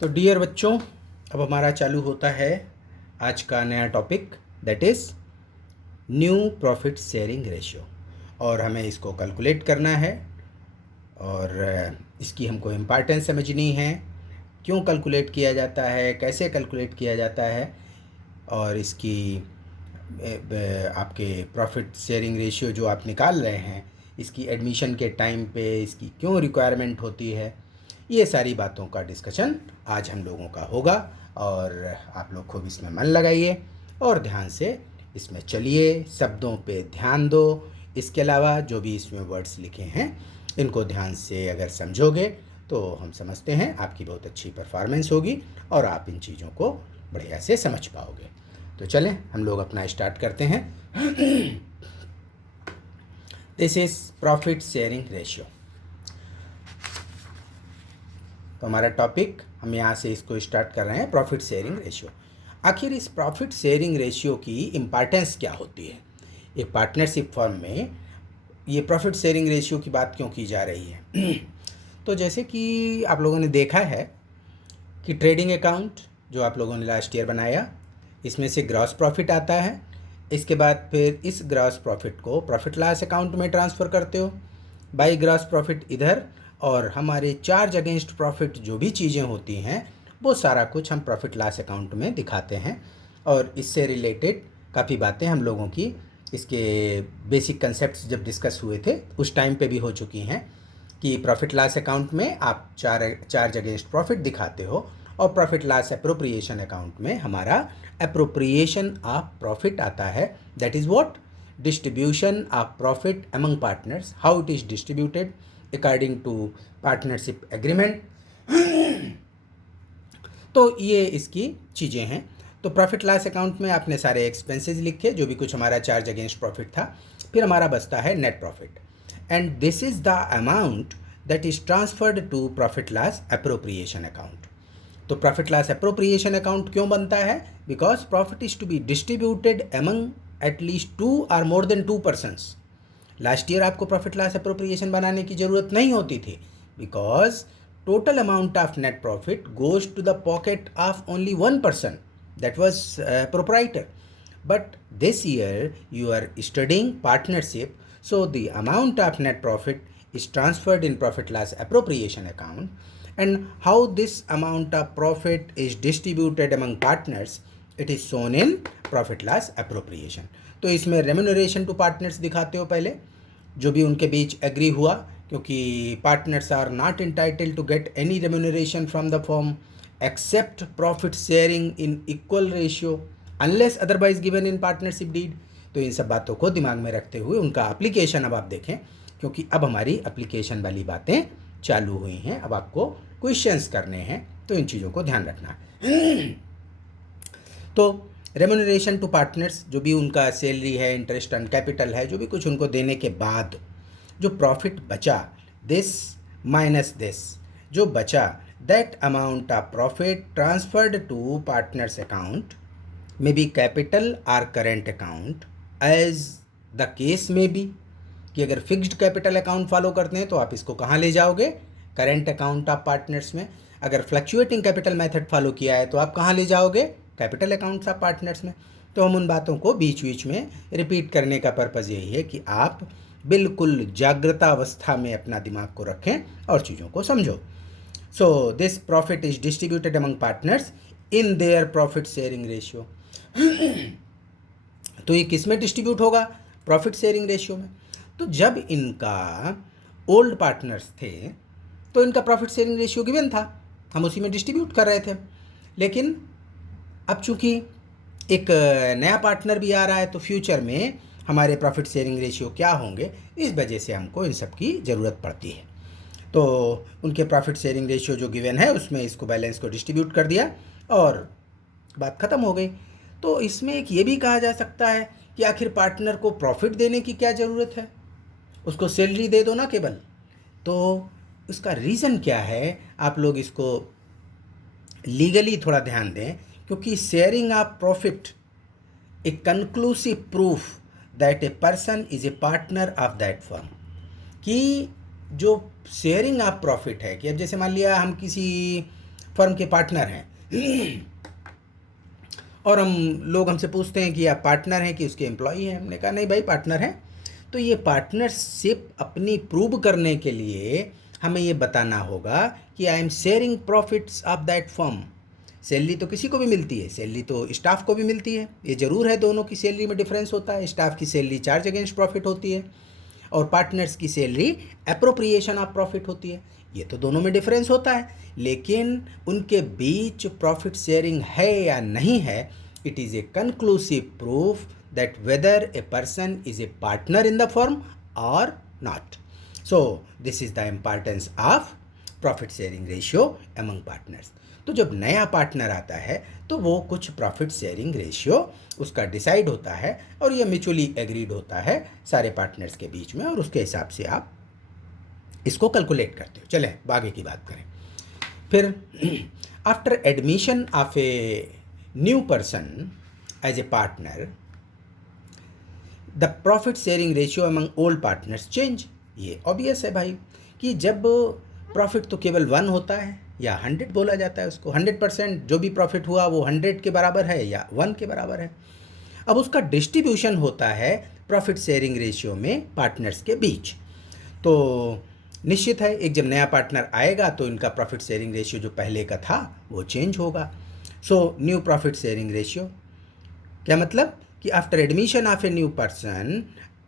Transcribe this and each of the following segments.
तो डियर बच्चों, अब हमारा चालू होता है आज का नया topic, that is new profit sharing ratio. और हमें इसको कैलकुलेट करना है और इसकी हमको इम्पॉर्टेंस समझनी है, क्यों कैलकुलेट किया जाता है, कैसे कैलकुलेट किया जाता है, और इसकी आपके प्रॉफिट शेयरिंग रेशियो जो आप निकाल रहे हैं इसकी एडमिशन के टाइम पे इसकी क्यों रिक्वायरमेंट होती है, ये सारी बातों का डिस्कशन आज हम लोगों का होगा। और आप लोग खूब इसमें मन लगाइए और ध्यान से इसमें चलिए, शब्दों पे ध्यान दो। इसके अलावा जो भी इसमें वर्ड्स लिखे हैं इनको ध्यान से अगर समझोगे तो हम समझते हैं आपकी बहुत अच्छी परफॉर्मेंस होगी और आप इन चीज़ों को बढ़िया से समझ पाओगे। तो चलें हम लोग अपना स्टार्ट करते हैं। This is profit sharing ratio. तो हमारा टॉपिक हम यहाँ से इसको स्टार्ट कर रहे हैं, प्रॉफिट शेयरिंग रेशियो। आखिर इस प्रॉफिट शेयरिंग रेशियो की इम्पॉर्टेंस क्या होती है? एक पार्टनरशिप फर्म में ये प्रॉफिट शेयरिंग रेशियो की बात क्यों की जा रही है? तो जैसे कि आप लोगों ने देखा है कि ट्रेडिंग अकाउंट जो आप लोगों ने लास्ट ईयर बनाया, इसमें से ग्रॉस प्रॉफिट आता है। इसके बाद फिर इस ग्रॉस प्रॉफिट को प्रॉफिट लॉस अकाउंट में ट्रांसफ़र करते हो, बाई ग्रॉस प्रॉफिट इधर, और हमारे चार्ज अगेंस्ट प्रॉफिट जो भी चीज़ें होती हैं वो सारा कुछ हम प्रॉफिट लॉस अकाउंट में दिखाते हैं। और इससे रिलेटेड काफ़ी बातें हम लोगों की इसके बेसिक कंसेप्ट्स जब डिस्कस हुए थे उस टाइम पे भी हो चुकी हैं कि प्रॉफिट लॉस अकाउंट में आप चार्ज अगेंस्ट प्रॉफिट दिखाते हो और प्रॉफिट लॉस अप्रोप्रिएशन अकाउंट में हमारा अप्रोप्रिएशन ऑफ प्रॉफिट आता है। That is what? Distribution of profit among partners, how it is distributed according to partnership agreement. तो ये इसकी चीज़ें हैं। तो प्रॉफिट लॉस अकाउंट में आपने सारे एक्सपेंसेस लिखे, जो भी कुछ हमारा चार्ज अगेंस्ट प्रॉफिट था। फिर हमारा बचता है net profit, and this is the amount that is transferred to profit loss appropriation account. तो प्रॉफिट लॉस अप्रोप्रिएशन अकाउंट क्यों बनता है? Because profit is to be distributed among at least 2 और more than 2 persons. Last year आपको profit loss appropriation बनाने की ज़रूरत नहीं होती थी, because total amount of net profit goes to the pocket of only one person, that was proprietor. But this year you are studying partnership, so the amount of net profit is transferred in profit loss appropriation account, and how this amount of profit is distributed among partners, it is shown in profit loss appropriation. तो इसमें remuneration to partners दिखाते हो पहले, जो भी उनके बीच agree हुआ, क्योंकि partners are not entitled to get any remuneration from the firm except profit sharing in equal ratio unless otherwise given in partnership deed. तो इन सब बातों को दिमाग में रखते हुए उनका एप्लीकेशन अब आप देखें, क्योंकि अब हमारी एप्लीकेशन वाली बातें चालू हुई हैं। अब आपको क्वेश्चंस करने हैं, तो इन चीज़ों को ध्यान रखना है। तो रेम्यूनरेशन टू पार्टनर्स, जो भी उनका सैलरी है, इंटरेस्ट ऑन कैपिटल है, जो भी कुछ उनको देने के बाद जो प्रॉफिट बचा, दिस माइनस दिस, जो बचा, that amount of profit transferred to partners account may be capital और current account as the case में बी। कि अगर फिक्स्ड कैपिटल अकाउंट फॉलो करते हैं तो आप इसको कहाँ ले जाओगे? करेंट अकाउंट ऑफ पार्टनर्स में। अगर फ्लक्चुएटिंग कैपिटल मेथड फॉलो किया है तो आप कहाँ ले जाओगे? कैपिटल अकाउंट्स ऑफ पार्टनर्स में। तो हम उन बातों को बीच बीच में रिपीट करने का पर्पज़ यही है कि आप बिल्कुल जागृता अवस्था में अपना दिमाग को रखें और चीज़ों को समझो। So this profit is distributed among partners in their profit sharing ratio. तो ये किस में डिस्ट्रीब्यूट होगा? प्रॉफिट शेयरिंग रेशियो में। तो जब इनका ओल्ड पार्टनर्स थे तो इनका प्रॉफिट शेयरिंग रेशियो गिवन था, हम उसी में डिस्ट्रीब्यूट कर रहे थे। लेकिन अब चूँकि एक नया पार्टनर भी आ रहा है तो फ्यूचर में हमारे प्रॉफिट शेयरिंग रेशियो क्या होंगे, इस वजह से हमको इन सब की ज़रूरत पड़ती है। तो उनके प्रॉफिट शेयरिंग रेशियो जो गिवन है उसमें इसको बैलेंस को डिस्ट्रीब्यूट कर दिया और बात ख़त्म हो गई। तो इसमें एक ये भी कहा जा सकता है कि आखिर पार्टनर को प्रॉफिट देने की क्या ज़रूरत है, उसको सैलरी दे दो ना केवल। तो उसका रीज़न क्या है, आप लोग इसको लीगली थोड़ा ध्यान दें, क्योंकि sharing of profit A conclusive proof that a person is a partner of that firm. कि जो शेयरिंग ऑफ प्रॉफिट है, कि अब जैसे मान लिया हम किसी फर्म के पार्टनर हैं और लोग हमसे पूछते हैं कि आप पार्टनर हैं कि उसके एम्प्लॉई हैं। हमने कहा नहीं भाई, पार्टनर हैं। तो ये पार्टनरशिप अपनी प्रूव करने के लिए हमें ये बताना होगा कि I am sharing profits of that firm. Salary तो किसी को भी मिलती है, सैलरी तो स्टाफ को भी मिलती है, ये ज़रूर है, दोनों की सैलरी में डिफरेंस होता है। स्टाफ की सैलरी चार्ज अगेंस्ट प्रॉफिट होती है और पार्टनर्स की सैलरी अप्रोप्रिएशन ऑफ प्रॉफिट होती है। ये तो दोनों में डिफरेंस होता है, लेकिन उनके बीच प्रॉफिट शेयरिंग है या नहीं है, it is a conclusive proof that whether a person is a partner in the firm or not. So this is the importance of profit sharing ratio among partners. तो जब नया पार्टनर आता है तो वो कुछ प्रॉफिट शेयरिंग रेशियो उसका decide होता है और ये म्यूचुअली एग्रीड होता है सारे पार्टनर्स के बीच में, और उसके हिसाब से आप इसको कैलकुलेट करते हो। चलें आगे की बात करें। फिर after admission of a new person as a partner, the profit sharing ratio among old partners change. ये ऑब्वियस है भाई कि जब प्रॉफिट तो केवल 1 होता है या 100 बोला जाता है उसको, 100% जो भी प्रॉफिट हुआ वो 100 के बराबर है या 1 के बराबर है। अब उसका डिस्ट्रीब्यूशन होता है प्रॉफिट शेयरिंग रेशियो में पार्टनर्स के बीच। तो निश्चित है एक जब नया पार्टनर आएगा तो इनका प्रॉफिट शेयरिंग रेशियो जो पहले का था वो चेंज होगा। So new profit sharing ratio क्या मतलब कि after admission of a new person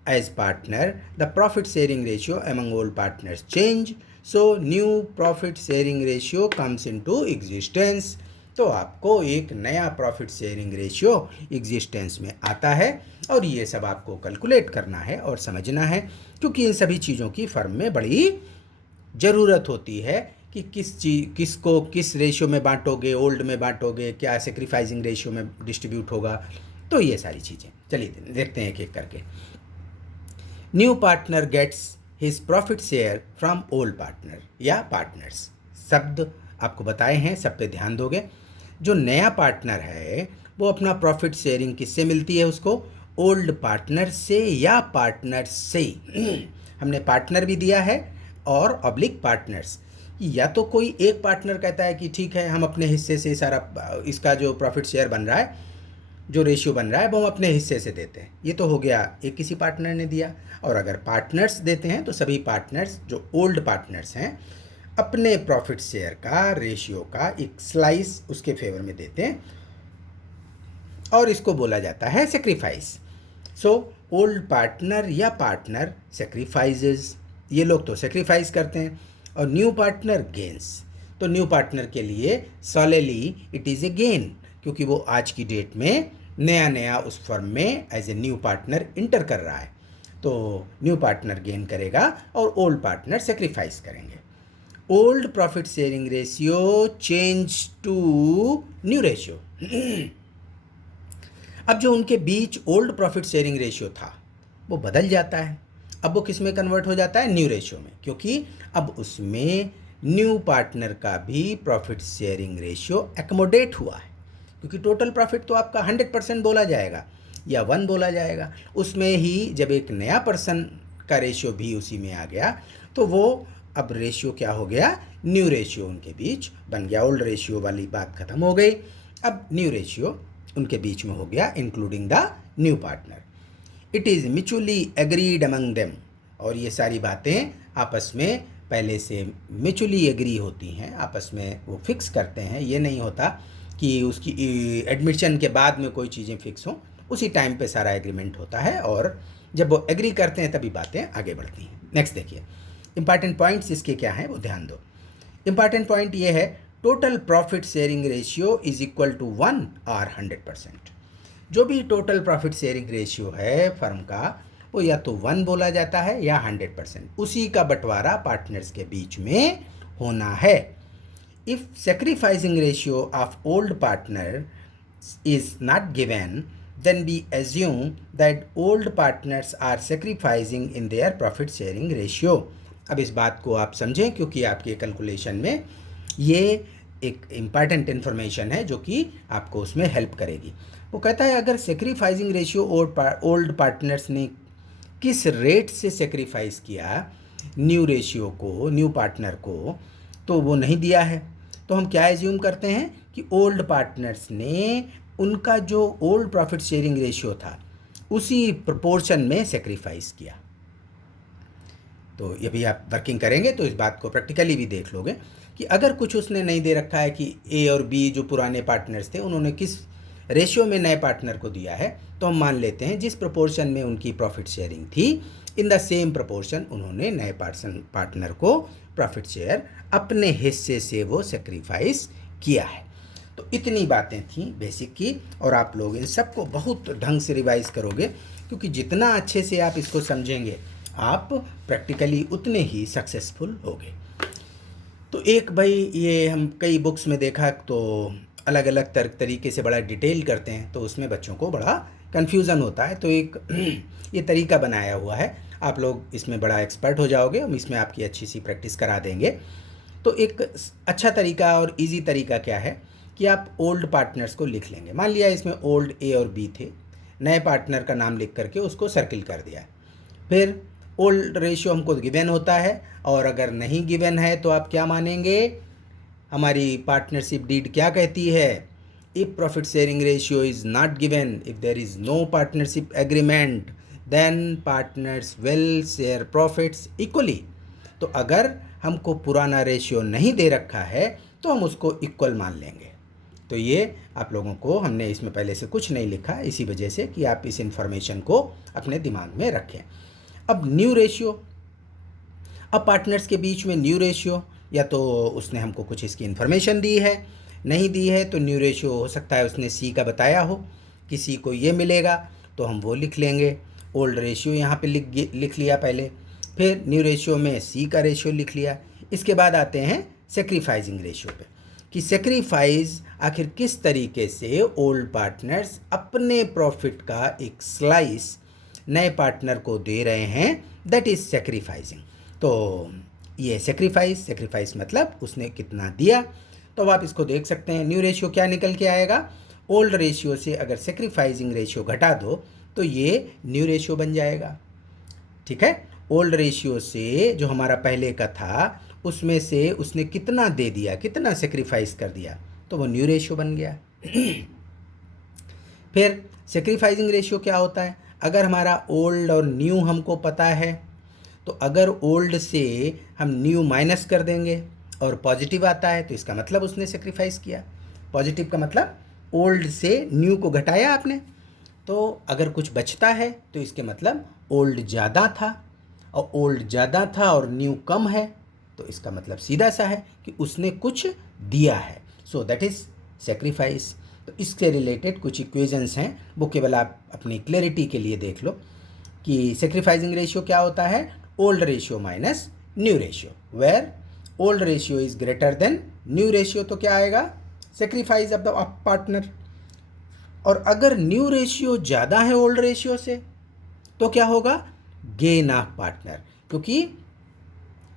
as partner the profit sharing ratio among old partners change. So new profit sharing ratio comes into existence. तो आपको एक नया प्रॉफिट शेयरिंग रेशियो एग्जिस्टेंस में आता है और ये सब आपको कैलकुलेट करना है और समझना है, क्योंकि इन सभी चीज़ों की फर्म में बड़ी ज़रूरत होती है कि किसको किस रेशियो में बांटोगे, ओल्ड में बांटोगे, क्या सेक्रीफाइसिंग रेशियो में डिस्ट्रीब्यूट होगा, तो ये सारी चीज़ें। चलिए देखते हैं एक एक करके। New partner gets his profit share from old partner या पार्टनर्स। शब्द आपको बताए हैं, सब पे ध्यान दोगे। जो नया पार्टनर है वो अपना प्रॉफिट शेयरिंग किससे मिलती है उसको? ओल्ड पार्टनर से या पार्टनर से। हमने पार्टनर भी दिया है और ऑब्लिक पार्टनर्स। या तो कोई एक पार्टनर कहता है कि ठीक है हम अपने हिस्से से सारा इसका जो प्रॉफिट शेयर बन रहा है, जो रेशियो बन रहा है वो हम अपने हिस्से से देते हैं, ये तो हो गया एक किसी पार्टनर ने दिया। और अगर पार्टनर्स देते हैं तो सभी पार्टनर्स जो ओल्ड पार्टनर्स हैं अपने प्रॉफिट शेयर का रेशियो का एक स्लाइस उसके फेवर में देते हैं और इसको बोला जाता है सेक्रीफाइस। सो ओल्ड पार्टनर या पार्टनर सेक्रीफाइजेज, ये लोग तो सेक्रीफाइस करते हैं, और न्यू पार्टनर गेन्स। तो न्यू पार्टनर के लिए solidly it is A gain, क्योंकि वो आज की डेट में नया नया उस फर्म में as a new partner enter कर रहा है, तो न्यू पार्टनर गेन करेगा और ओल्ड पार्टनर सेक्रीफाइस करेंगे। Old profit sharing ratio change to new ratio. अब जो उनके बीच ओल्ड प्रॉफिट शेयरिंग रेशियो था वो बदल जाता है, अब वो किस में कन्वर्ट हो जाता है? न्यू रेशियो में, क्योंकि अब उसमें न्यू पार्टनर का भी प्रॉफिट शेयरिंग रेशियो एकोमोडेट हुआ है, क्योंकि टोटल प्रॉफिट तो आपका 100% बोला जाएगा या 1 बोला जाएगा। उसमें ही जब एक नया पर्सन का रेशियो भी उसी में आ गया तो वो अब रेशियो क्या हो गया? न्यू रेशियो उनके बीच बन गया। ओल्ड रेशियो वाली बात खत्म हो गई, अब न्यू रेशियो उनके बीच में हो गया including the new partner. It is mutually agreed among them. और ये सारी बातें आपस में पहले से म्यूचुअली एग्री होती हैं, आपस में वो फिक्स करते हैं। ये नहीं होता कि उसकी एडमिशन के बाद में कोई चीज़ें फिक्स हों, उसी टाइम पे सारा एग्रीमेंट होता है और जब वो एग्री करते हैं तभी बातें आगे बढ़ती हैं। नेक्स्ट देखिए, इंपॉर्टेंट पॉइंट्स इसके क्या हैं वो ध्यान दो। इंपॉर्टेंट पॉइंट ये है, total profit sharing ratio is equal to 1 और 100%। जो भी टोटल प्रॉफिट शेयरिंग रेशियो है फर्म का वो या तो 1 बोला जाता है या 100%, उसी का बंटवारा पार्टनर्स के बीच में होना है। If sacrificing ratio of old partner is not given, then we assume that old partners are sacrificing in their profit sharing ratio. अब इस बात को आप समझें क्योंकि आपके कैलकुलेशन में ये एक इम्पॉर्टेंट इन्फॉर्मेशन है जो कि आपको उसमें हेल्प करेगी। वो कहता है अगर सेक्रीफाइसिंग रेशियो ओल्ड पार्टनर्स ने किस रेट से सेक्रीफाइस किया न्यू रेशियो को, न्यू पार्टनर को, तो वो नहीं दिया है। तो हम क्या एज्यूम करते हैं कि ओल्ड पार्टनर्स ने उनका जो ओल्ड प्रॉफिट शेयरिंग रेशियो था उसी प्रोपोर्शन में सेक्रीफाइस किया। तो ये भी आप वर्किंग करेंगे तो इस बात को प्रैक्टिकली भी देख लोगे कि अगर कुछ उसने नहीं दे रखा है कि ए और बी जो पुराने पार्टनर्स थे उन्होंने किस रेशियो में नए पार्टनर को दिया है, तो हम मान लेते हैं जिस प्रोपोर्शन में उनकी प्रॉफिट शेयरिंग थी इन द सेम प्रोपोर्शन उन्होंने नए पार्टनर को प्रॉफिट शेयर अपने हिस्से से वो सेक्रीफाइस किया है। तो इतनी बातें थी बेसिक की, और आप लोग इन सबको बहुत ढंग से रिवाइज करोगे, क्योंकि जितना अच्छे से आप इसको समझेंगे आप प्रैक्टिकली उतने ही सक्सेसफुल होगे। तो एक भाई ये हम कई बुक्स में देखा तो अलग अलग तरीके से बड़ा डिटेल करते हैं, तो उसमें बच्चों को बड़ा कन्फ्यूज़न होता है। तो एक ये तरीका बनाया हुआ है, आप लोग इसमें बड़ा एक्सपर्ट हो जाओगे, हम इसमें आपकी अच्छी सी प्रैक्टिस करा देंगे। तो एक अच्छा तरीका और इजी तरीका क्या है कि आप ओल्ड पार्टनर्स को लिख लेंगे। मान लिया इसमें ओल्ड ए और बी थे, नए पार्टनर का नाम लिख करके उसको सर्किल कर दिया। फिर ओल्ड रेशियो हमको गिवन होता है, और अगर नहीं गिवन है तो आप क्या मानेंगे, हमारी पार्टनरशिप डीड क्या कहती है, if profit sharing ratio is not given, if there is no partnership agreement, then partners will share profits equally. तो अगर हमको पुराना रेशियो नहीं दे रखा है तो हम उसको इक्वल मान लेंगे। तो ये आप लोगों को हमने इसमें पहले से कुछ नहीं लिखा, इसी वजह से कि आप इस इन्फॉर्मेशन को अपने दिमाग में रखें। अब न्यू रेशियो, अब पार्टनर्स के बीच में न्यू रेशियो, या तो उसने हमको कुछ इसकी इन्फॉर्मेशन दी है, नहीं दी है तो न्यू रेशियो हो सकता है उसने सी का बताया हो, किसी को ये मिलेगा तो हम वो लिख लेंगे। ओल्ड रेशियो यहाँ पे लिख लिया पहले, फिर न्यू रेशियो में सी का रेशियो लिख लिया। इसके बाद आते हैं सेक्रीफाइसिंग रेशियो पे, कि सेक्रीफाइस आखिर किस तरीके से ओल्ड पार्टनर्स अपने प्रॉफिट का एक स्लाइस नए पार्टनर को दे रहे हैं, दैट इज़ सेक्रीफाइसिंग। तो ये सेक्रीफाइस मतलब उसने कितना दिया। तो अब आप इसको देख सकते हैं, न्यू रेशियो क्या निकल के आएगा, ओल्ड रेशियो से अगर सेक्रीफाइसिंग रेशियो घटा दो तो ये न्यू रेशियो बन जाएगा। ठीक है, ओल्ड रेशियो से जो हमारा पहले का था उसमें से उसने कितना दे दिया, कितना सेक्रीफाइस कर दिया, तो वो न्यू रेशियो बन गया। फिर सेक्रीफाइसिंग रेशियो क्या होता है, अगर हमारा ओल्ड और न्यू हमको पता है तो अगर ओल्ड से हम न्यू माइनस कर देंगे और पॉजिटिव आता है तो इसका मतलब उसने सेक्रीफाइस किया। पॉजिटिव का मतलब ओल्ड से न्यू को घटाया आपने, तो अगर कुछ बचता है तो इसके मतलब ओल्ड ज़्यादा था, और ओल्ड ज़्यादा था और न्यू कम है तो इसका मतलब सीधा सा है कि उसने कुछ दिया है। So that is sacrifice. तो इससे रिलेटेड कुछ इक्वेशंस हैं, वो केवल आप अपनी क्लैरिटी के लिए देख लो कि सेक्रीफाइसिंग रेशियो क्या होता है, old ratio minus new ratio, where old ratio is greater than new ratio, तो क्या आएगा, सेक्रीफाइस ऑफ द पार्टनर। और अगर न्यू रेशियो ज़्यादा है ओल्ड रेशियो से तो क्या होगा, गेन ऑफ पार्टनर, क्योंकि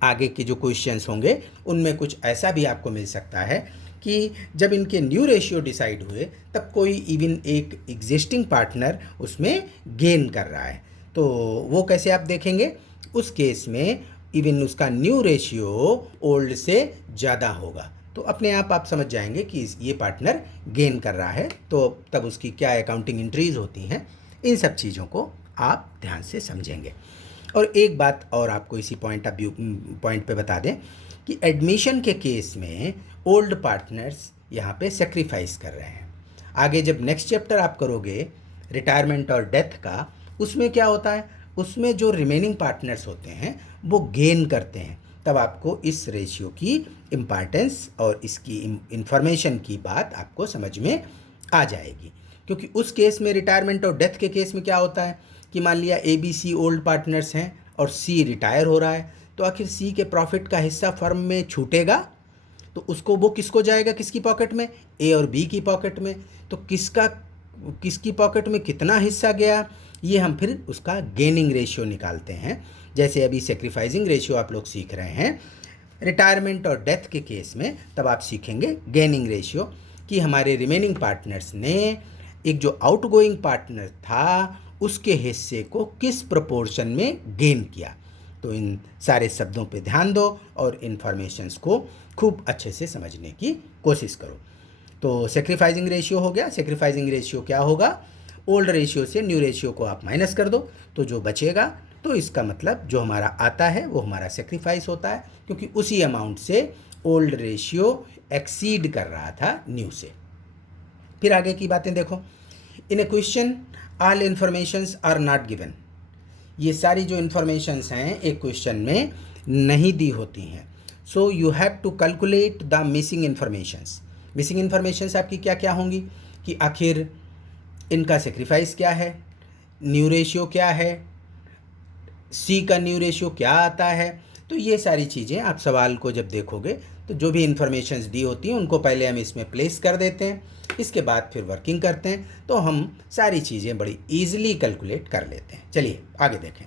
आगे के जो क्वेश्चंस होंगे उनमें कुछ ऐसा भी आपको मिल सकता है कि जब इनके न्यू रेशियो डिसाइड हुए तब कोई इवन एक एग्जिस्टिंग पार्टनर उसमें गेन कर रहा है, तो वो कैसे आप देखेंगे, उस केस में इवन उसका न्यू रेशियो ओल्ड से ज़्यादा होगा, तो अपने आप समझ जाएंगे कि ये पार्टनर गेन कर रहा है, तो तब उसकी क्या अकाउंटिंग एंट्रीज होती हैं, इन सब चीज़ों को आप ध्यान से समझेंगे। और एक बात और आपको इसी पॉइंट पे बता दें कि एडमिशन के केस में ओल्ड पार्टनर्स यहाँ पे सेक्रीफाइस कर रहे हैं। आगे जब नेक्स्ट चैप्टर आप करोगे रिटायरमेंट और डेथ का, उसमें क्या होता है, उसमें जो रिमेनिंग पार्टनर्स होते हैं वो गेन करते हैं, तब आपको इस रेशियो की इम्पॉर्टेंस और इसकी इंफॉर्मेशन की बात आपको समझ में आ जाएगी। क्योंकि उस केस में रिटायरमेंट और डेथ के केस में क्या होता है कि मान लिया A B C old partners हैं और सी रिटायर हो रहा है, तो आखिर सी के प्रॉफिट का हिस्सा फर्म में छूटेगा, तो उसको वो किसको जाएगा, किसकी पॉकेट में, ए और बी की पॉकेट में। तो किसकी पॉकेट में कितना हिस्सा गया, ये हम फिर उसका गेनिंग रेशियो निकालते हैं। जैसे अभी सेक्रीफाइसिंग रेशियो आप लोग सीख रहे हैं, रिटायरमेंट और डेथ के केस में तब आप सीखेंगे गेनिंग रेशियो, कि हमारे रिमेनिंग पार्टनर्स ने एक जो आउटगोइंग पार्टनर था उसके हिस्से को किस प्रोपोर्शन में गेन किया। तो इन सारे शब्दों पे ध्यान दो और इन्फॉर्मेशंस को खूब अच्छे से समझने की कोशिश करो। तो सेक्रीफाइसिंग रेशियो हो गया। सेक्रीफाइसिंग रेशियो क्या होगा? ओल्ड रेशियो से न्यू रेशियो को आप माइनस कर दो तो जो बचेगा, तो इसका मतलब जो हमारा आता है वो हमारा सेक्रीफाइस होता है, क्योंकि उसी अमाउंट से ओल्ड रेशियो एक्सीड कर रहा था न्यू से। फिर आगे की बातें देखो। In a question all informations are not given. ये सारी जो इन्फॉर्मेशंस हैं एक क्वेश्चन में नहीं दी होती हैं। So you have to calculate the missing informations. Missing informations आपकी क्या क्या होंगी कि आखिर इनका सेक्रीफाइस क्या है, न्यू रेशियो क्या है, सी का न्यू रेशियो क्या आता है। तो ये सारी चीज़ें आप सवाल को जब देखोगे तो जो भी इन्फॉर्मेशंस दी होती हैं उनको पहले हम इसमें प्लेस कर देते हैं, इसके बाद फिर वर्किंग करते हैं, तो हम सारी चीज़ें बड़ी ईजिली कैलकुलेट कर लेते हैं। चलिए आगे देखें।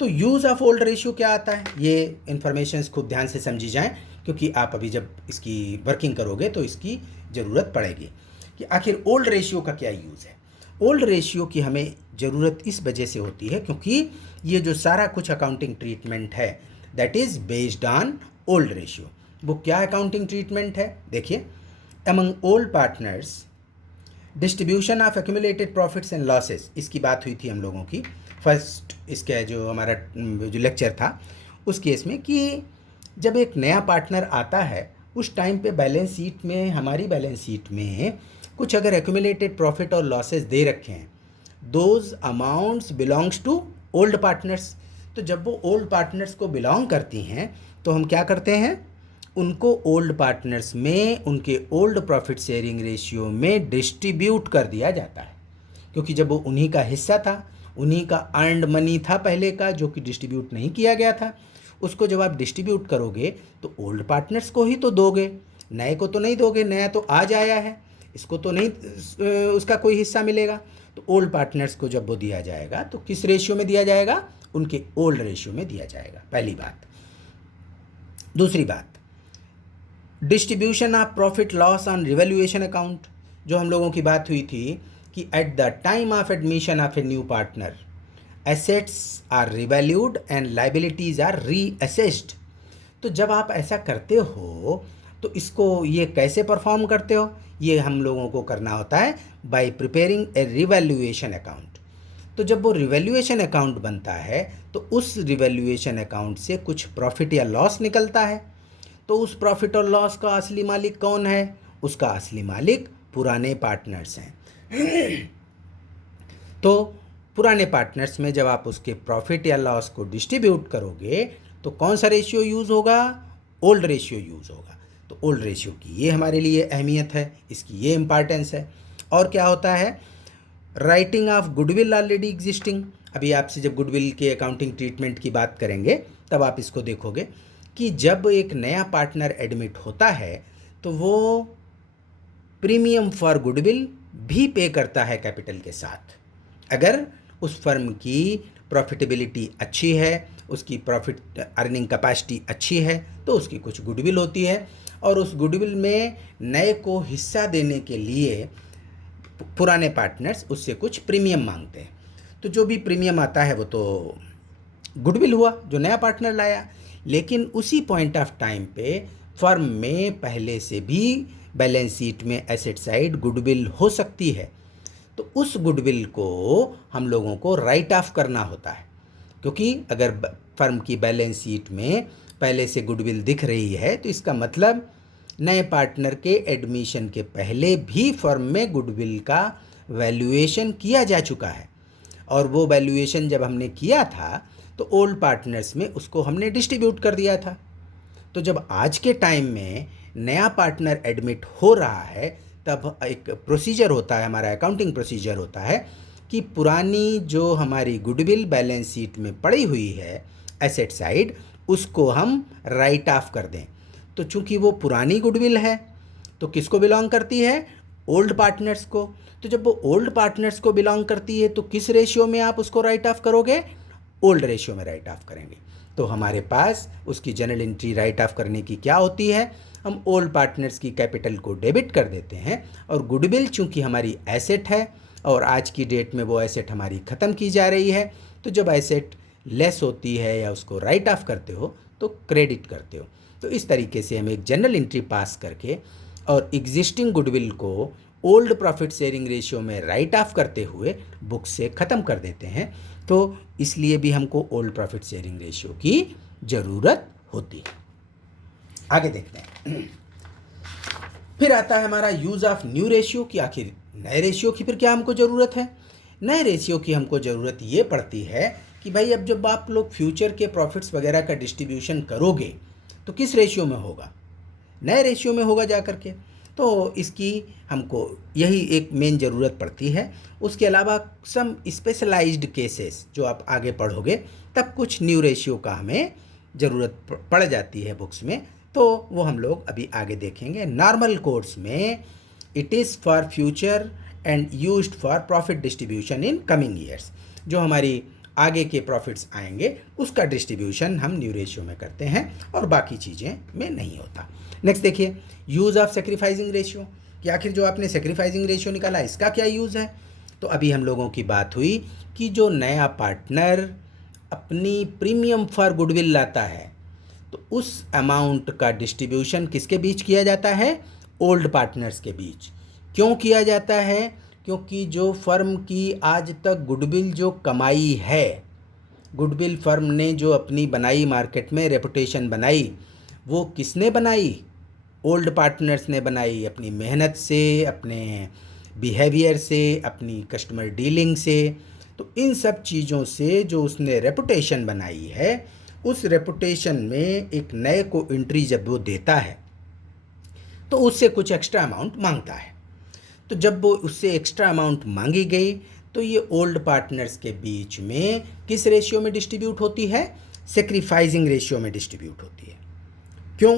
तो यूज़ ऑफ ओल्ड रेशियो क्या आता है, ये इन्फॉर्मेशंस खूब ध्यान से समझी जाएं, क्योंकि आप अभी जब इसकी वर्किंग करोगे तो इसकी ज़रूरत पड़ेगी कि आखिर ओल्ड रेशियो का क्या यूज़ है। ओल्ड रेशियो की हमें ज़रूरत इस वजह से होती है क्योंकि ये जो सारा कुछ अकाउंटिंग ट्रीटमेंट है that is based on old ratio. वो क्या अकाउंटिंग ट्रीटमेंट है, देखिए। Among old partners distribution of accumulated profits and losses, इसकी बात हुई थी हम लोगों की फर्स्ट इसका जो हमारा जो लेक्चर था उस केस में, कि जब एक नया पार्टनर आता है उस टाइम पे बैलेंस शीट में, हमारी बैलेंस शीट में कुछ अगर एक्यूमुलेटेड प्रॉफिट और लॉसेस दे रखे हैं, those amounts belongs to old partners. तो जब वो ओल्ड पार्टनर्स को बिलोंग करती हैं तो हम क्या करते हैं, उनको ओल्ड पार्टनर्स में उनके ओल्ड प्रॉफिट शेयरिंग रेशियो में डिस्ट्रीब्यूट कर दिया जाता है, क्योंकि जब वो उन्हीं का हिस्सा था, उन्हीं का अर्नड मनी था पहले का, जो कि डिस्ट्रीब्यूट नहीं किया गया था, उसको जब आप डिस्ट्रीब्यूट करोगे तो ओल्ड पार्टनर्स को ही तो दोगे, नए को तो नहीं दोगे। नया तो आज आया है, इसको तो नहीं उसका कोई हिस्सा मिलेगा। तो ओल्ड पार्टनर्स को जब वो दिया जाएगा तो किस रेशियो में दिया जाएगा, उनके ओल्ड रेशियो में दिया जाएगा, पहली बात। दूसरी बात, distribution of profit loss on revaluation account, जो हम लोगों की बात हुई थी कि at the time of admission of a new partner assets are revalued and liabilities are reassessed. तो जब आप ऐसा करते हो तो इसको ये कैसे परफॉर्म करते हो, ये हम लोगों को करना होता है बाय प्रिपेयरिंग ए रिवैल्यूएशन अकाउंट। तो जब वो रिवैल्यूएशन अकाउंट बनता है तो उस रिवैल्यूएशन अकाउंट से कुछ प्रॉफिट या लॉस निकलता है। तो उस प्रॉफिट और लॉस का असली मालिक कौन है, उसका असली मालिक पुराने पार्टनर्स हैं। तो पुराने पार्टनर्स में जब आप उसके प्रॉफिट या लॉस को डिस्ट्रीब्यूट करोगे तो कौन सा रेशियो यूज़ होगा, ओल्ड रेशियो यूज़ होगा। तो ओल्ड रेशियो की ये हमारे लिए अहमियत है, इसकी ये इम्पॉर्टेंस है। और क्या होता है, writing of goodwill already existing. अभी आपसे जब गुडविल के अकाउंटिंग ट्रीटमेंट की बात करेंगे तब आप इसको देखोगे कि जब एक नया पार्टनर एडमिट होता है तो वो प्रीमियम फॉर गुडविल भी पे करता है कैपिटल के साथ। अगर उस फर्म की प्रॉफिटेबिलिटी अच्छी है, उसकी प्रॉफिट अर्निंग कैपेसिटी अच्छी है, तो उसकी कुछ गुडविल होती है, और उस गुडविल में नए को हिस्सा देने के लिए पुराने पार्टनर्स उससे कुछ प्रीमियम मांगते हैं। तो जो भी प्रीमियम आता है वो तो गुडविल हुआ जो नया पार्टनर लाया। लेकिन उसी पॉइंट ऑफ टाइम पे फर्म में पहले से भी बैलेंस शीट में एसेट साइड गुडविल हो सकती है, तो उस गुडविल को हम लोगों को राइट ऑफ करना होता है, क्योंकि अगर फर्म की बैलेंस शीट में पहले से गुडविल दिख रही है तो इसका मतलब नए पार्टनर के एडमिशन के पहले भी फर्म में गुडविल का वैल्यूएशन किया जा चुका है, और वो वैल्यूएशन जब हमने किया था तो ओल्ड पार्टनर्स में उसको हमने डिस्ट्रीब्यूट कर दिया था। तो जब आज के टाइम में नया पार्टनर एडमिट हो रहा है तब एक प्रोसीजर होता है, हमारा अकाउंटिंग प्रोसीजर होता है कि पुरानी जो हमारी गुडविल बैलेंस शीट में पड़ी हुई है एसेट साइड, उसको हम राइट ऑफ कर दें। तो चूंकि वो पुरानी गुडविल है तो किसको बिलोंग करती है, ओल्ड पार्टनर्स को। तो जब वो ओल्ड पार्टनर्स को बिलोंग करती है तो किस रेशियो में आप उसको राइट ऑफ करोगे, ओल्ड रेशियो में राइट ऑफ करेंगे। तो हमारे पास उसकी जनरल एंट्री राइट ऑफ करने की क्या होती है, हम ओल्ड पार्टनर्स की कैपिटल को डेबिट कर देते हैं, और गुडविल चूंकि हमारी एसेट है और आज की डेट में वो एसेट हमारी ख़त्म की जा रही है, तो जब एसेट लेस होती है या उसको राइट ऑफ करते हो तो क्रेडिट करते हो। तो इस तरीके से हम एक जनरल एंट्री पास करके और एग्जिस्टिंग गुडविल को ओल्ड प्रॉफिट शेयरिंग रेशियो में राइट ऑफ करते हुए बुक से ख़त्म कर देते हैं। तो इसलिए भी हमको ओल्ड प्रॉफिट शेयरिंग रेशियो की ज़रूरत होती है। आगे देखते हैं। फिर आता है हमारा यूज़ ऑफ न्यू रेशियो कि आखिर नए रेशियो की फिर क्या हमको ज़रूरत है। नए रेशियो की हमको ज़रूरत ये पड़ती है कि भाई अब जब आप लोग फ्यूचर के प्रॉफिट्स वगैरह का डिस्ट्रीब्यूशन करोगे तो किस रेशियो में होगा, नए रेशियो में होगा जा करके। तो इसकी हमको यही एक मेन ज़रूरत पड़ती है। उसके अलावा सम स्पेशलाइज्ड केसेस जो आप आगे पढ़ोगे तब कुछ न्यू रेशियो का हमें ज़रूरत पड़ जाती है बुक्स में, तो वो हम लोग अभी आगे देखेंगे। नॉर्मल कोर्स में it is for future and used for profit distribution in coming years. जो हमारी आगे के प्रॉफिट्स आएंगे उसका डिस्ट्रीब्यूशन हम न्यू रेशियो में करते हैं और बाकी चीज़ें में नहीं होता। नेक्स्ट देखिए, यूज़ ऑफ सेक्रीफाइसिंग रेशियो कि आखिर जो आपने सेक्रीफाइसिंग रेशियो निकाला इसका क्या यूज़ है। तो अभी हम लोगों की बात हुई कि जो नया पार्टनर अपनी प्रीमियम फॉर गुडविल लाता है तो उस अमाउंट का डिस्ट्रीब्यूशन किसके बीच किया जाता है, ओल्ड पार्टनर्स के बीच। क्यों किया जाता है, क्योंकि जो फर्म की आज तक गुडविल जो कमाई है, गुडविल फर्म ने जो अपनी बनाई मार्केट में रेपुटेशन बनाई, वो किसने बनाई, ओल्ड पार्टनर्स ने बनाई, अपनी मेहनत से, अपने बिहेवियर से, अपनी कस्टमर डीलिंग से। तो इन सब चीज़ों से जो उसने रेपुटेशन बनाई है, उस रेपुटेशन में एक नए को एंट्री जब वो देता है तो उससे कुछ एक्स्ट्रा अमाउंट मांगता है। तो जब वो उससे एक्स्ट्रा अमाउंट मांगी गई तो ये ओल्ड पार्टनर्स के बीच में किस रेशियो में डिस्ट्रीब्यूट होती है, सेक्रीफाइसिंग रेशियो में डिस्ट्रीब्यूट होती है। क्यों,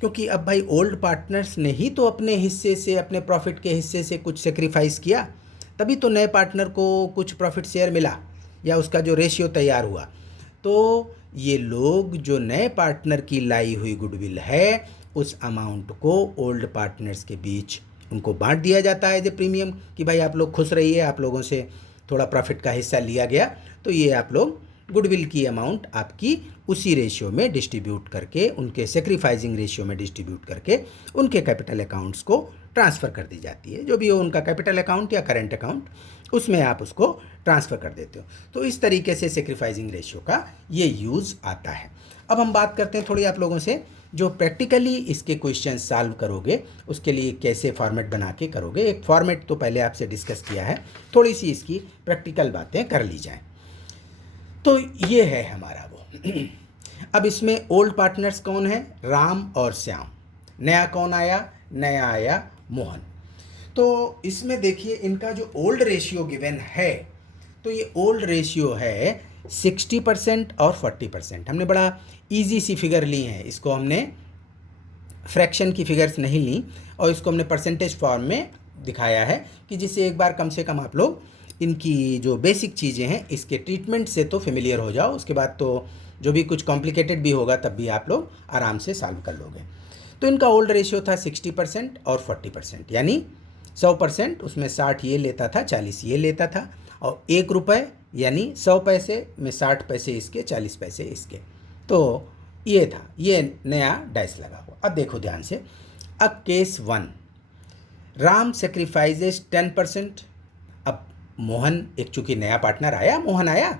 क्योंकि अब भाई ओल्ड पार्टनर्स ने ही तो अपने हिस्से से, अपने प्रॉफिट के हिस्से से कुछ सेक्रीफाइस किया, तभी तो नए पार्टनर को कुछ प्रॉफिट शेयर मिला या उसका जो रेशियो तैयार हुआ। तो ये लोग जो नए पार्टनर की लाई हुई गुडविल है उस अमाउंट को ओल्ड पार्टनर्स के बीच उनको बांट दिया जाता है एज ए प्रीमियम कि भाई आप लोग खुश रहिए, आप लोगों से थोड़ा प्रॉफिट का हिस्सा लिया गया तो ये आप लोग गुडविल की अमाउंट आपकी उसी रेशियो में डिस्ट्रीब्यूट करके, उनके सेक्रीफाइसिंग रेशियो में डिस्ट्रीब्यूट करके उनके कैपिटल अकाउंट्स को ट्रांसफ़र कर दी जाती है। जो भी हो उनका कैपिटल अकाउंट या करेंट अकाउंट, उसमें आप उसको ट्रांसफ़र कर देते हो। तो इस तरीके से सेक्रीफाइसिंग रेशियो का ये यूज़ आता है। अब हम बात करते हैं थोड़ी आप लोगों से जो प्रैक्टिकली इसके क्वेश्चन सॉल्व करोगे उसके लिए कैसे फॉर्मेट बना के करोगे। एक फॉर्मेट तो पहले आपसे डिस्कस किया है, थोड़ी सी इसकी प्रैक्टिकल बातें कर ली जाएँ। तो ये है हमारा वो। अब इसमें ओल्ड पार्टनर्स कौन है, राम और श्याम। नया कौन आया, नया आया मोहन। तो इसमें देखिए इनका जो ओल्ड रेशियो गिवन है, तो ये ओल्ड रेशियो है 60% और 40%। हमने बड़ा इजी सी फिगर ली है, इसको हमने फ्रैक्शन की फिगर्स नहीं ली और इसको हमने परसेंटेज फॉर्म में दिखाया है कि जिससे एक बार कम से कम आप लोग इनकी जो बेसिक चीज़ें हैं इसके ट्रीटमेंट से तो फेमिलियर हो जाओ। उसके बाद तो जो भी कुछ कॉम्प्लिकेटेड भी होगा तब भी आप लोग आराम से सॉल्व कर लोगे। तो इनका ओल्ड रेशियो था 60% और 40%, यानी 100%, उसमें 60 ये लेता था, 40 ये लेता था, और 1 रुपये यानी 100 पैसे में 60 पैसे इसके, 40 पैसे इसके। तो ये था, ये नया डाइस लगा हुआ। अब देखो ध्यान से, अब केस 1, राम सेक्रीफाइजेस 10%। अब मोहन, एक चूँकि नया पार्टनर आया, मोहन आया,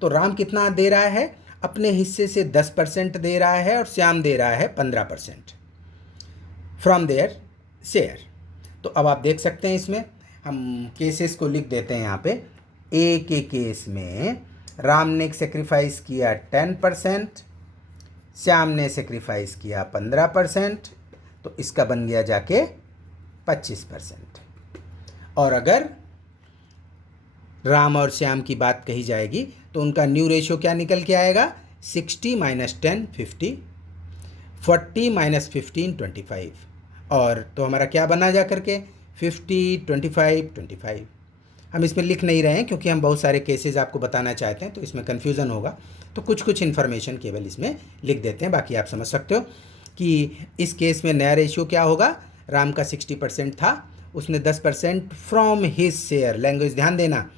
तो राम कितना दे रहा है, अपने हिस्से से 10% दे रहा है और श्याम दे रहा है 15% फ्रॉम देयर शेयर। तो अब आप देख सकते हैं इसमें हम केसेस को लिख देते हैं यहाँ पे। ए के केस में राम ने सेक्रीफाइस किया 10%, श्याम ने सेक्रीफाइस किया 15%, तो इसका बन गया जाके 25%। और अगर राम और श्याम की बात कही जाएगी तो उनका न्यू रेशियो क्या निकल के आएगा, 60 - 10 50, 40 - 15 25, और तो हमारा क्या बना जा करके 50 25 25। हम इसमें लिख नहीं रहे हैं क्योंकि हम बहुत सारे केसेस आपको बताना चाहते हैं तो इसमें कन्फ्यूज़न होगा, तो कुछ इन्फॉर्मेशन केवल इसमें लिख देते हैं, बाकी आप समझ सकते हो कि इस केस में नया रेशियो क्या होगा। राम का 60% था, उसने 10% फ्रॉम हिज शेयर, लैंग्वेज ध्यान देना,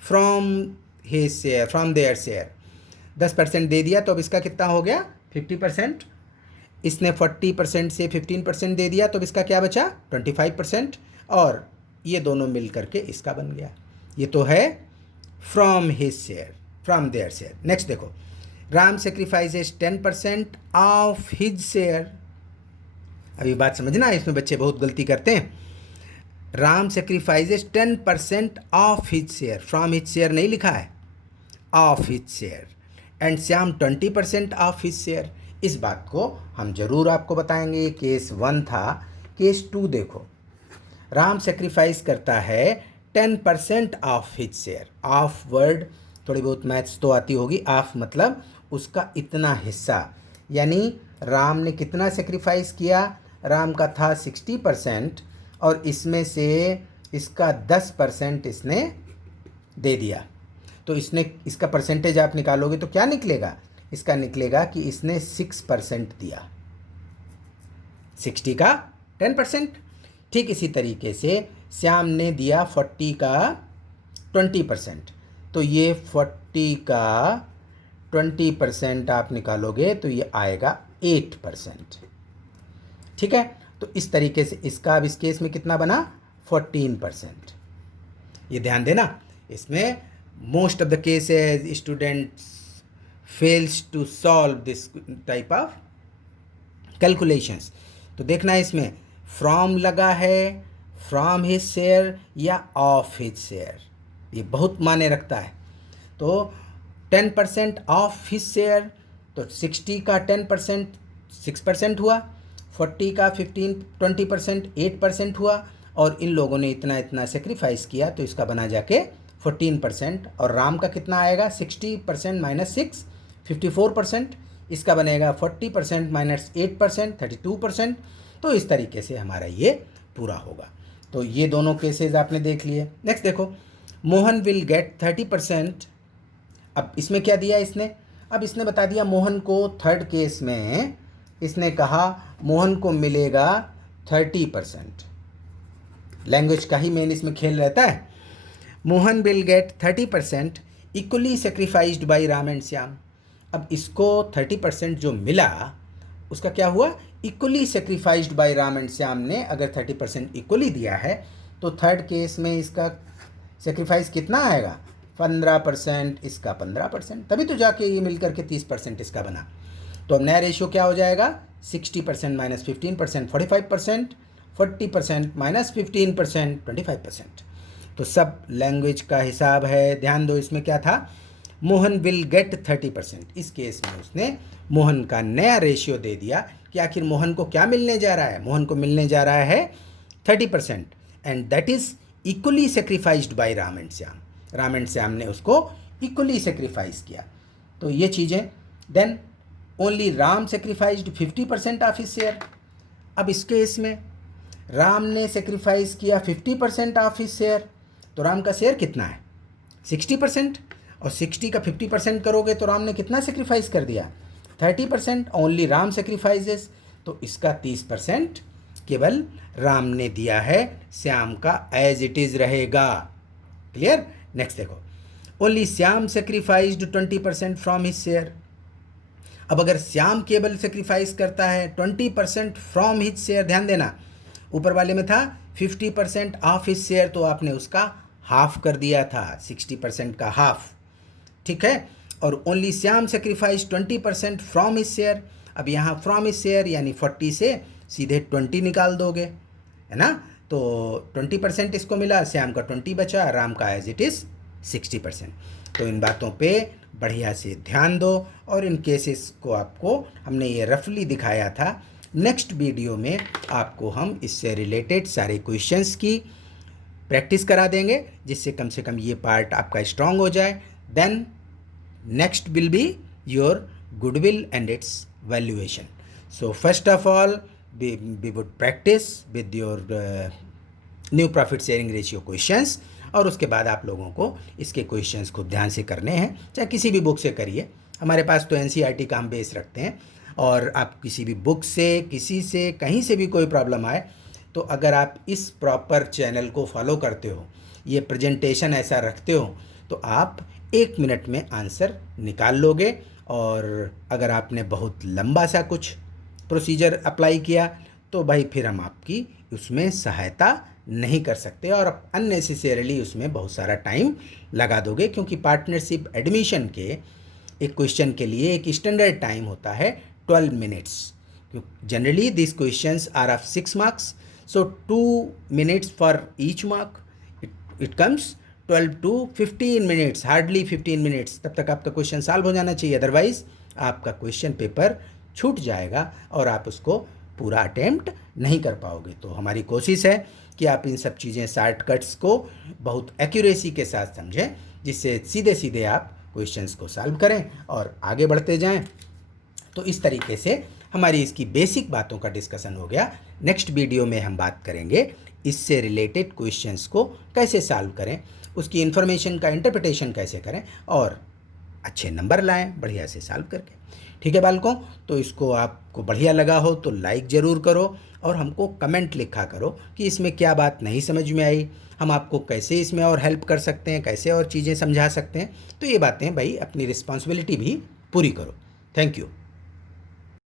from his share, from their share 10% दे दिया, तो अब इसका कितना हो गया 50%। इसने 40% से 15% दे दिया, तो इसका क्या बचा 25%, और ये दोनों मिल करके इसका बन गया। ये तो है from his share, from their share. Next देखो, Ram sacrifices 10% of his share. अभी बात समझना, इसमें बच्चे बहुत गलती करते हैं। Ram sacrifices 10% of his share, from his share नहीं लिखा है, of his share, and Shyam 20% of his share. इस बात को हम जरूर आपको बताएंगे। केस 1 था। केस 2 देखो, राम सेक्रीफाइस करता है 10% of his share. Of word थोड़ी बहुत मैथ्स तो आती होगी। ऑफ मतलब उसका इतना हिस्सा, यानी राम ने कितना सेक्रीफाइस किया, राम का था 60%, और इसमें से इसका 10% इसने दे दिया। तो इसने, इसका परसेंटेज आप निकालोगे तो क्या निकलेगा, इसका निकलेगा कि इसने 6% दिया, 60 का 10%। ठीक इसी तरीके से श्याम ने दिया 40 का 20%, तो ये 40 का 20% आप निकालोगे तो ये आएगा 8%। ठीक है, तो इस तरीके से इसका अब इस केस में कितना बना 14%। ये ध्यान देना, इसमें most of the cases students fails to solve this type of calculations. तो देखना इसमें फ्रॉम लगा है, फ्रॉम हिज शेयर या ऑफ हिज शेयर, ये बहुत मायने रखता है। तो 10% ऑफ हिज शेयर, तो 60 का 10% 6% हुआ, 40 का 20% 8% हुआ, और इन लोगों ने इतना इतना सेक्रीफाइस किया, तो इसका बना जाके 14%। और राम का कितना आएगा 60% माइनस 6 54%, इसका बनेगा 40% माइनस 8% 32%। तो इस तरीके से हमारा ये पूरा होगा। तो ये दोनों केसेस आपने देख लिए। नेक्स्ट देखो, मोहन विल गेट 30%। अब इसमें क्या दिया इसने, अब इसने बता दिया मोहन को, थर्ड केस में इसने कहा मोहन को मिलेगा 30%। लैंग्वेज का ही मेन इसमें खेल रहता है। Mohan will get 30% equally sacrificed by Ram and Shyam. अब इसको 30% जो मिला उसका क्या हुआ, equally sacrificed by Ram and Shyam ने अगर 30% इक्वली दिया है, तो थर्ड केस में इसका सेक्रीफाइस कितना आएगा 15%, इसका 15%, तभी तो जाके ये मिलकर के 30% इसका बना। तो अब नया रेशियो क्या हो जाएगा 60% माइनस 15% 45%, 40% माइनस 15% 25%। तो सब लैंग्वेज का हिसाब है। ध्यान दो, इसमें क्या था, मोहन विल गेट 30%। इस केस में उसने मोहन का नया रेशियो दे दिया कि आखिर मोहन को क्या मिलने जा रहा है, मोहन को मिलने जा रहा है 30%, and that is equally sacrificed by Ram and Shyam. Ram and Shyam ने उसको इक्वली सेक्रीफाइस किया। तो ये चीज़ें, then only Ram sacrificed 50% of his share. अब इस केस में राम ने सेक्रीफाइस किया 50% ऑफ हिज शेयर, तो राम का शेयर कितना है 60%, और 60 का 50% करोगे तो राम ने कितना सेक्रीफाइस कर दिया 30%। ओनली राम सेक्रीफाइसेस, तो इसका 30% केवल राम ने दिया है, श्याम का एज इट इज रहेगा। क्लियर। नेक्स्ट देखो, only Shyam sacrificed 20% from his share. अब अगर श्याम केवल सेक्रीफाइस करता है 20% फ्रॉम हिज शेयर, ध्यान देना ऊपर वाले में था 50% ऑफ हिज शेयर, तो आपने उसका हाफ कर दिया था, 60% का हाफ। ठीक है। और only Shyam sacrifice 20% from his share. अब यहाँ फ्रॉम हिज शेयर यानी 40 से सीधे 20 निकाल दोगे, है ना। तो 20% इसको मिला, श्याम का 20 बचा, राम का एज इट इज़ 60%। तो इन बातों पे बढ़िया से ध्यान दो, और इन केसेस को आपको हमने ये रफली दिखाया था। नेक्स्ट वीडियो में आपको हम इससे रिलेटेड सारे क्वेश्चंस की प्रैक्टिस करा देंगे, जिससे कम से कम ये पार्ट आपका स्ट्रांग हो जाए। Then next will be your goodwill and its valuation. So first of all we would practice with your new profit sharing ratio questions, और उसके बाद आप लोगों को इसके क्वेश्चंस खूब ध्यान से करने हैं, चाहे किसी भी बुक से करिए। हमारे पास तो NCERT का हम बेस रखते हैं, और आप किसी भी बुक से, किसी से, कहीं से भी कोई प्रॉब्लम आए, तो अगर आप इस प्रॉपर चैनल को फॉलो करते हो, ये प्रेजेंटेशन ऐसा रखते हो, तो आप 1 मिनट में आंसर निकाल लोगे। और अगर आपने बहुत लंबा सा कुछ प्रोसीजर अप्लाई किया तो भाई फिर हम आपकी उसमें सहायता नहीं कर सकते और अननेसेसरीली उसमें बहुत सारा टाइम लगा दोगे, क्योंकि पार्टनरशिप एडमिशन के एक क्वेश्चन के लिए एक स्टैंडर्ड टाइम होता है 12 minutes. Generally this questions are of 6 marks, so 2 minutes for each mark, it comes 12 to 15 minutes, hardly 15 minutes. तब तक आपका क्वेश्चन सॉल्व हो जाना चाहिए, अदरवाइज आपका क्वेश्चन पेपर छूट जाएगा और आप उसको पूरा अटेम्प्ट नहीं कर पाओगे। तो हमारी कोशिश है कि आप इन सब चीज़ें शॉर्टकट्स को बहुत एक्यूरेसी के साथ समझें, जिससे सीधे सीधे आप क्वेश्चंस को सॉल्व करें और आगे बढ़ते जाएं। तो इस तरीके से हमारी इसकी बेसिक बातों का डिस्कशन हो गया। नेक्स्ट वीडियो में हम बात करेंगे इससे रिलेटेड क्वेश्चंस को कैसे सॉल्व करें, उसकी इन्फॉर्मेशन का इंटरप्रिटेशन कैसे करें और अच्छे नंबर लाएं बढ़िया से सॉल्व करके। ठीक है बालकों, तो इसको आपको बढ़िया लगा हो तो लाइक ज़रूर करो और हमको कमेंट लिखा करो कि इसमें क्या बात नहीं समझ में आई, हम आपको कैसे इसमें और हेल्प कर सकते हैं, कैसे और चीज़ें समझा सकते हैं। तो ये बातें भाई अपनी रिस्पॉन्सिबिलिटी भी पूरी करो। Thank you.